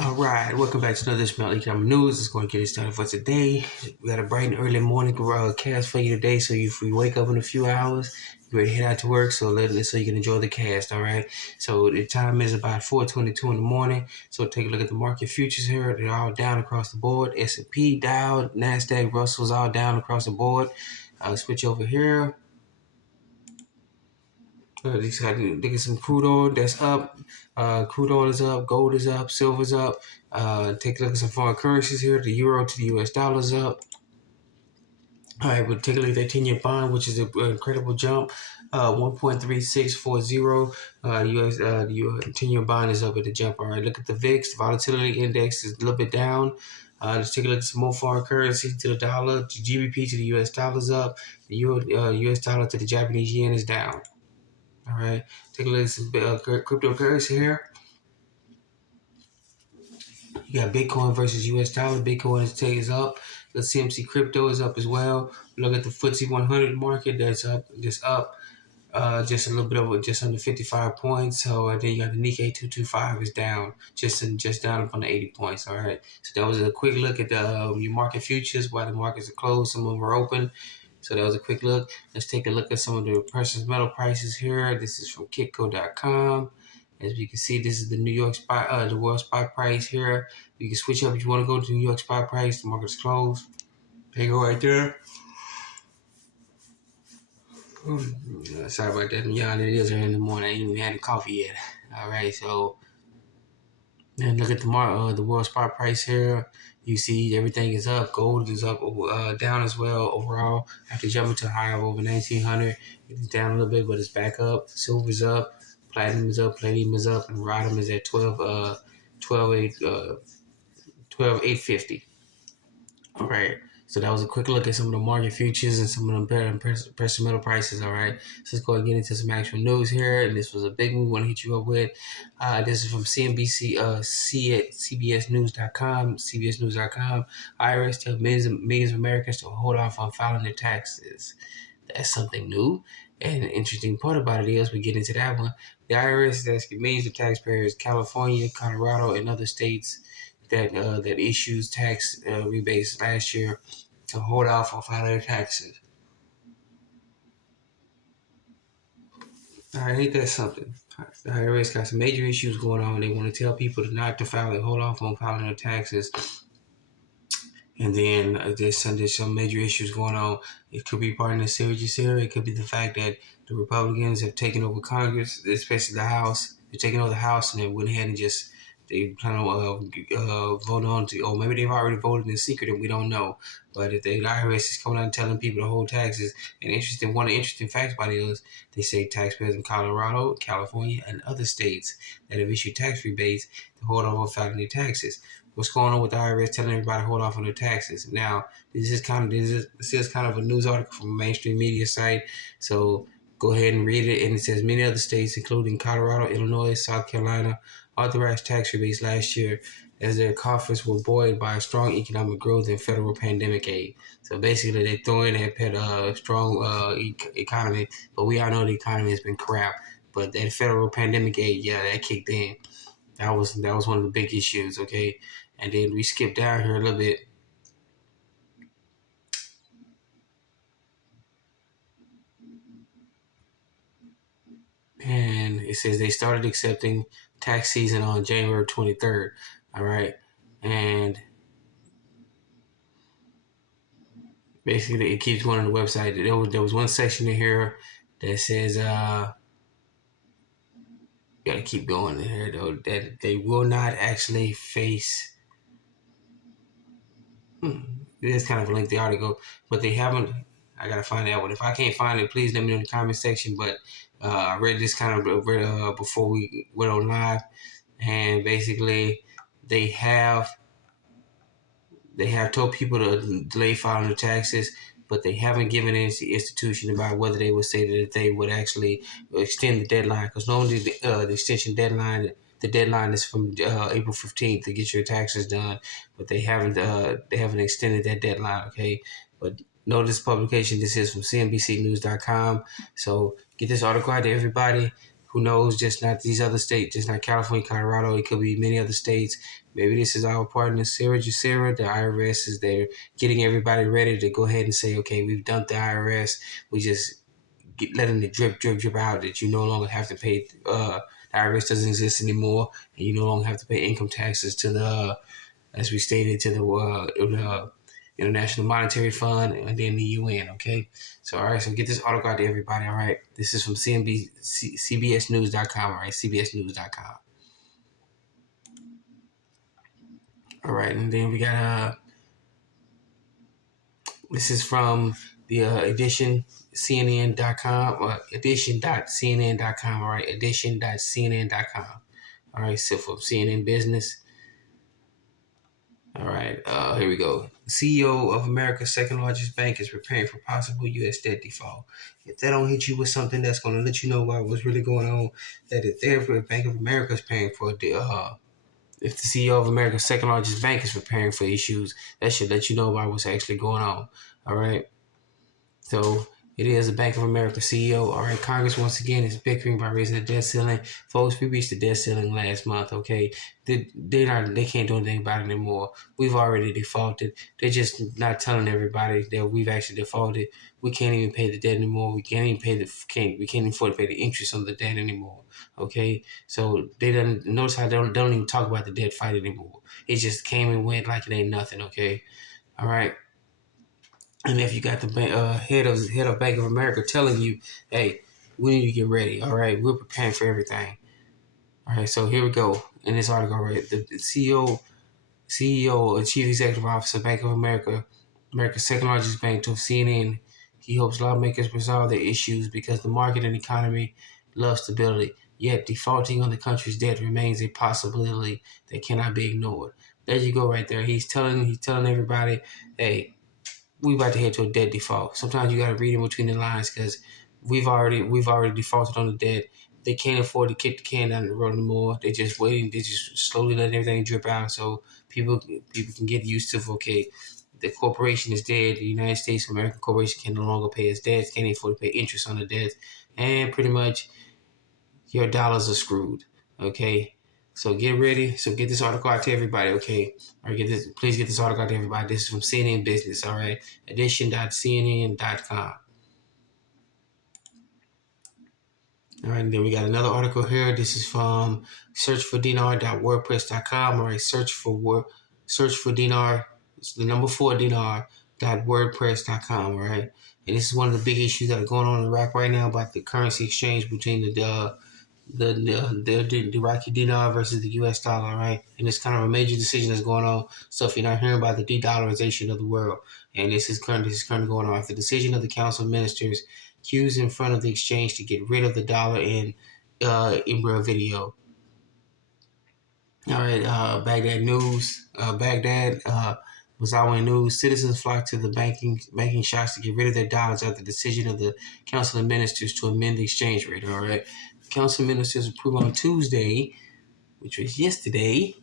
All right, welcome back to another Smell Economic News. It's going to get it started for today. We got a bright and early morning cast for you today. So if you wake up in a few hours, you're ready to head out to work. So you can enjoy the cast. All right. So the time is about 4:22 in the morning. So take a look at the market futures here. They're all down across the board. S&P, Dow, Nasdaq, Russell's all down across the board. Switch over here. These look at some crude oil that's up. Crude oil is up. Gold is up. Silver's up. Take a look at some foreign currencies here. The euro to the US dollar is up. All right, we'll take a look at that 10-year bond, which is an incredible jump. 1.3640. The 10-year bond is up at the jump. All right, look at the VIX. The volatility index is a little bit down. Let's take a look at some more foreign currency to the dollar. The GBP to the US dollar is up. The US dollar to the Japanese yen is down. All right, take a look at some cryptocurrency here. You got Bitcoin versus US dollar. Bitcoin is up. The CMC crypto is up as well. Look at the FTSE 100 market. That's up. Just a little bit over, just under 55 points. So then you got the Nikkei 225 is down, just down up on the 80 points. All right. So that was a quick look at your market futures while the markets are closed. Some of them are open. So that was a quick look. Let's take a look at some of the precious metal prices here. This is from Kitco.com. As you can see, this is the New York spot, the world spot price here. You can switch up if you want to go to the New York spot price. The market's closed. There you go right there. Sorry about that. Y'all, it is early in the morning. I ain't even had a coffee yet. All right, so and look at the world spot price here. You see everything is up. Gold is up, down as well overall. After jumping to a high of over 1,900, it's down a little bit, but it's back up. Silver's up, platinum is up, palladium is up, and rhodium is at 12,850. All right. So that was a quick look at some of the market futures and some of the precious metal prices. All right. So let's go ahead and get into some actual news here. And this was a big one we want to hit you up with. This is from CNBC, CBSNews.com, CBSNews.com. IRS tells millions of Americans to hold off on filing their taxes. That's something new. And the interesting part about it is we get into that one. The IRS is asking millions of taxpayers, California, Colorado, and other states that issues tax rebates last year to hold off on filing their taxes. All right, ain't that something? The IRS got some major issues going on. They want to tell people not to file and hold off on filing their taxes. And then there's some major issues going on. It could be part of the serious area. It could be the fact that the Republicans have taken over Congress, especially the House. They're taking over the House, and they went ahead and they plan on vote on to, or maybe they've already voted in secret and we don't know. But if the IRS is coming out and telling people to hold taxes, one of the interesting facts about it is they say taxpayers in Colorado, California, and other states that have issued tax rebates to hold on filing their taxes. What's going on with the IRS telling everybody to hold off on their taxes? Now, this is kind of a news article from a mainstream media site. So go ahead and read it. And it says many other states, including Colorado, Illinois, South Carolina, authorized tax rebates last year as their coffers were buoyed by strong economic growth and federal pandemic aid. So basically, they're throwing a strong economy, but we all know the economy has been crap. But that federal pandemic aid, yeah, that kicked in. That was one of the big issues, okay? And then we skip down here a little bit. And it says they started accepting tax season on January 23rd. All right. And basically it keeps going on the website. There was one section in here that says gotta keep going in here though, that they will not actually face it is kind of a lengthy article, but they haven't. I gotta find that one. If I can't find it, please let me know in the comment section. But I read this before we went on live, and basically they have told people to delay filing their taxes, but they haven't given any institution about whether they would say that they would actually extend the deadline. Because normally the extension deadline, the deadline is from April 15th to get your taxes done, but they haven't extended that deadline. Okay, but notice publication. This is from CNBCNews.com. So get this article out to everybody. Who knows? Just not these other states, just not California, Colorado. It could be many other states. Maybe this is our partner, Sarah Jacera. The IRS is there getting everybody ready to go ahead and say, okay, we've dumped the IRS. We just letting it drip, drip, drip out that you no longer have to pay. The IRS doesn't exist anymore, and you no longer have to pay income taxes to the, as we stated, to the International Monetary Fund and then the UN. Okay, so all right, so get this article out to everybody. All right, this is from CBSNews.com. All right, CBSNews.com. All right, and then we got this is from the edition CNN.com or edition.cnn.com. All right, edition.cnn.com. All right, so from CNN Business. All right, here we go. The CEO of America's second largest bank is preparing for possible U.S. debt default. If that don't hit you with something that's going to let you know about what's really going on, that if Bank of America is paying for the if the CEO of America's second largest bank is preparing for issues, that should let you know about what's actually going on. All right. So it is the Bank of America CEO. All right, Congress once again is bickering by raising the debt ceiling. Folks, we reached the debt ceiling last month. Okay, they can't do anything about it anymore. We've already defaulted. They're just not telling everybody that we've actually defaulted. We can't even pay the debt anymore. We can't even we can't even afford to pay the interest on the debt anymore. Okay, so they don't notice how they don't even talk about the debt fight anymore. It just came and went like it ain't nothing. Okay, all right. And if you got the head of Bank of America telling you, "Hey, we need to get ready. All right, we're preparing for everything." All right, so here we go in this article. Right, the CEO or Chief Executive Officer, Bank of America, America's second largest bank, told CNN he hopes lawmakers resolve their issues because the market and economy love stability. Yet defaulting on the country's debt remains a possibility that cannot be ignored. There you go, right there. He's telling everybody, "Hey, we about to head to a debt default." Sometimes you got to read in between the lines because we've already defaulted on the debt. They can't afford to kick the can down the road anymore. They're just waiting. They're just slowly letting everything drip out so people can get used to, okay, the corporation is dead. The United States of American corporation can no longer pay its debts. Can't afford to pay interest on the debts, and pretty much your dollars are screwed. Okay. So get ready. So get this article out to everybody, okay? Or please get this article out to everybody. This is from CNN Business, all right? Edition.cnn.com. All right, and then we got another article here. This is from searchfordinar.wordpress.com. All right, search for dinar. It's the number 4 dinar.wordpress.com. All right, and this is one of the big issues that are going on in Iraq right now about the currency exchange between the Iraqi dinar versus the U.S. dollar, right? And it's kind of a major decision that's going on. So if you're not hearing about the de-dollarization of the world, and this is currently going on after the decision of the Council of Ministers, queues in front of the exchange to get rid of the dollar in Erbil video. All right, Baghdad news. Baghdad was our news. Citizens flocked to the banking shops to get rid of their dollars after the decision of the Council of Ministers to amend the exchange rate. All right, Council of Ministers approved on Tuesday, which was yesterday,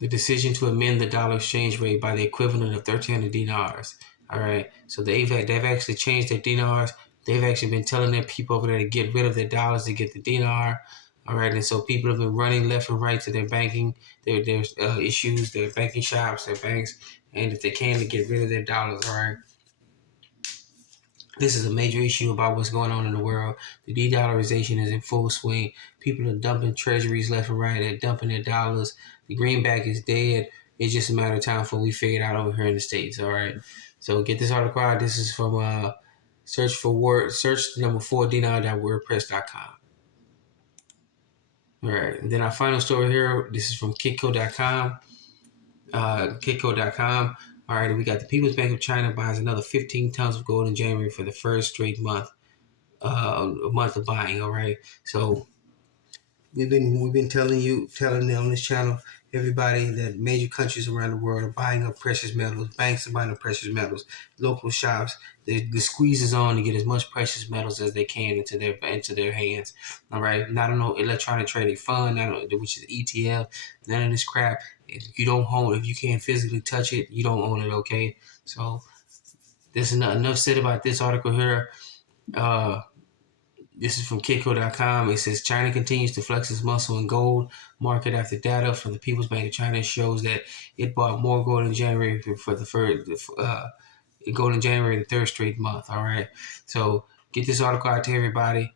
the decision to amend the dollar exchange rate by the equivalent of 1,300 dinars. All right, so they've actually changed their dinars. They've actually been telling their people over there to get rid of their dollars to get the dinar. All right, and so people have been running left and right to their banking, their issues, their banking shops, their banks, and if they can, to get rid of their dollars. All right. This is a major issue about what's going on in the world. The de-dollarization is in full swing. People are dumping treasuries left and right. They're dumping their dollars. The greenback is dead. It's just a matter of time before we figure it out over here in the States. All right. So get this article out. This is from search the number 4 dinar.wordpress.com. All right. And then our final story here. This is from kitco.com. Kitco.com. All right, we got the People's Bank of China buys another 15 tons of gold in January for the first straight month of buying. All right, so we've been telling them on this channel, everybody, that major countries around the world are buying up precious metals. Banks are buying up precious metals. Local shops, the squeeze is on to get as much precious metals as they can into their hands. All right, not no electronic trading fund, which is ETF. None of this crap. If you don't own, if you can't physically touch it, you don't own it. Okay, so there's enough said about this article here. This is from Kitco.com. It says China continues to flex its muscle in gold market after data from the People's Bank of China shows that it bought more gold in January for the first gold in January, the third straight month. All right, so get this article out to everybody.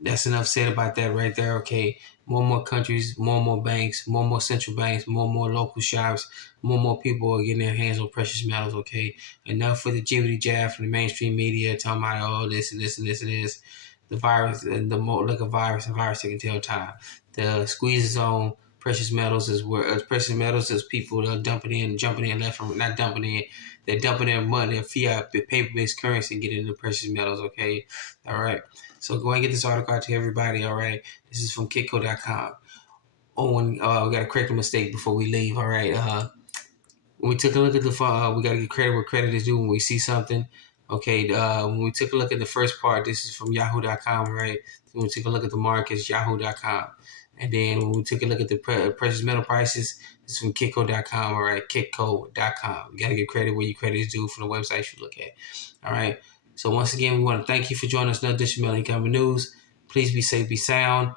That's enough said about that right there. Okay, more and more countries, more and more banks, more and more central banks, more and more local shops, more and more people are getting their hands on precious metals. Okay, enough for the jibbity jab from the mainstream media talking about all this and this and this and this. The virus and the more like a virus, that can tell time. The squeezes on precious metals is where precious metals is people are dumping in, jumping in left and not dumping in. They're dumping their money, their fiat, paper based currency, and getting into precious metals. Okay, all right. So go and get this article out to everybody. All right. This is from Kitco.com. Oh, and we got to correct a mistake before we leave. All right. When we took a look at the we got to get credit where credit is due when we see something. Okay. When we took a look at the first part, this is from Yahoo.com. Right. When we took a look at the markets, Yahoo.com. And then when we took a look at the precious metal prices, this is from Kitco.com. All right. Kitco.com. You got to get credit where your credit is due from the website you look at. All right. So once again, we want to thank you for joining us in another edition of Melon Income News. Please be safe, be sound.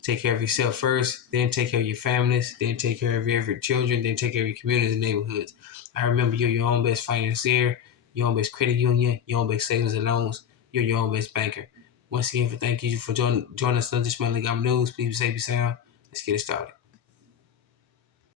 Take care of yourself first, then take care of your families, then take care of your children, then take care of your communities and neighborhoods. I remember you're your own best financier, your own best credit union, your own best savings and loans. You're your own best banker. Once again, thank you for joining us on this Melon Income News. Please be safe, be sound. Let's get it started.